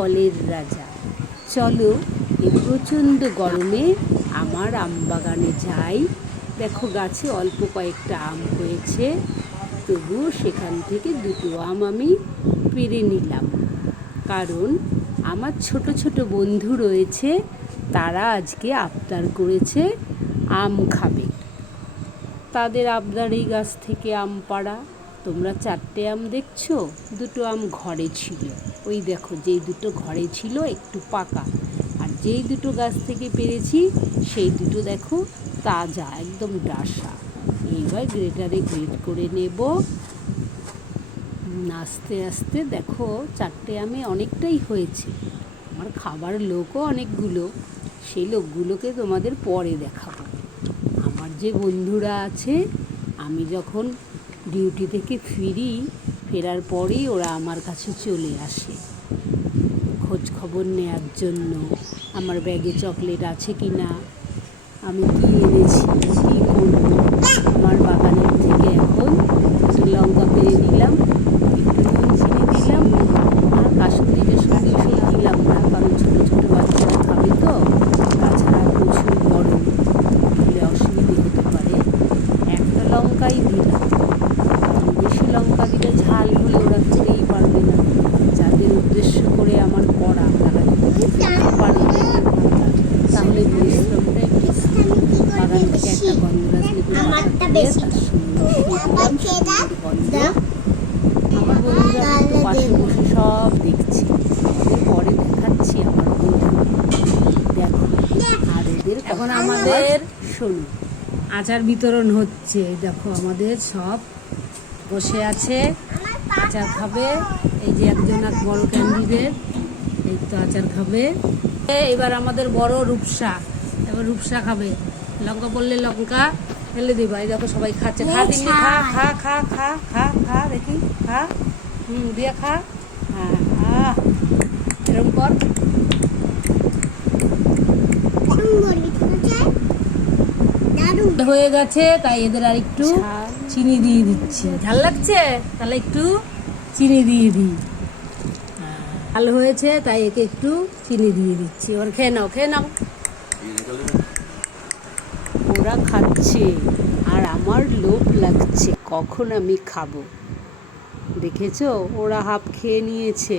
ফলের রাজা। চলো এই প্রচণ্ড গরমে আমার আম বাগানে যাই। দেখো গাছে অল্প কয়েকটা আম হয়েছে, তবুও সেখান থেকে দুটো আম আমি পেড়ে নিলাম, কারণ আমার ছোট ছোট বন্ধু রয়েছে, তারা আজকে আবদার করেছে আম খাবে। তাদের আবদারেই গাছ থেকে আম পাড়া। তোমরা 4টে আম দেখছো, দুটো আম ঘরে ছিল। ওই দেখো, যেই দুটো ঘরে ছিল একটু পাকা, আর যেই দুটো গাছ থেকে পেরেছি সেই দুটো দেখো তাজা, একদম ডাসা। এইবার গ্রেটারে গ্রেট করে নেব আস্তে আস্তে। দেখো 4টে আমে অনেকটাই হয়েছে, আমার খাবার লোকও অনেকগুলো। সেই লোকগুলোকে তোমাদের পরে দেখাবো। আমার যে বন্ধুরা আছে, আমি যখন ডিউটি থেকে ফেরার পরেই ওরা আমার কাছে চলে আসে খোঁজ খবর নেওয়ার জন্য, আমার ব্যাগে চকলেট আছে কি না, আমি কী এনেছি, কী করবো। আমার বাগানের থেকে এখন একটু লঙ্কা পেরে নিলাম, একটু নুন চিনি দিলাম, আর কাসুন্দিটা সঙ্গে সেই দিলাম না, কারণ ছোটো ছোটো বাচ্চারা খাবে তো, তাছাড়া প্রচুর গরম, খেলে অসুবিধে হতে পারে। একটা লঙ্কাই দিলাম, কারণ বেশি লঙ্কা দিলে ঝাল হলে ওরা খেতেই পারবে না। যাদের উদ্দেশ্য করে আমার করা, তারা যদি খেতে পারে তাহলে পরিশ্রমটা একটু বাগান থেকে একটা গন্ধরাজ লেবুর পাতা দিয়ে তার সঙ্গে গন্ধ। আমার বন্ধুরা কিন্তু পাশে বসে সব দেখছি, আমাদের পরে দেখাচ্ছি আমার বন্ধু। দেখো, আর এদের এখন আমাদের শোনো, আচার বিতরণ হচ্ছে। দেখো আমাদের সব বসে আছে, আচার খাবে। এই যে একজন এক বড় ক্যান্ডিডেট, এই তো আচার খাবে। এবার আমাদের বড় রূপসা, এবার রূপসা খাবে। লঙ্কা বললে লঙ্কা ফেলে দিবা। এই দেখো সবাই খাচ্ছে। খা দিন, খা খা খা খা খা খা দেখি, খা, দিয়ে খা। হ্যাঁ, এরকম কর। হয়ে গেছে, তাই এদের আর একটু চিনি দিয়ে দিচ্ছি। ঝাল লাগছে, তাহলে একটু চিনি দিয়ে দিই। ভালো হয়েছে, তাই একে একটু চিনি দিয়ে দিচ্ছি। এবার খেয়ে নাও, খেয়ে নাও। ওরা খাচ্ছে আর আমার লোভ লাগছে কখন আমি খাবো। দেখেছো, ওরা হাফ খেয়ে নিয়েছে।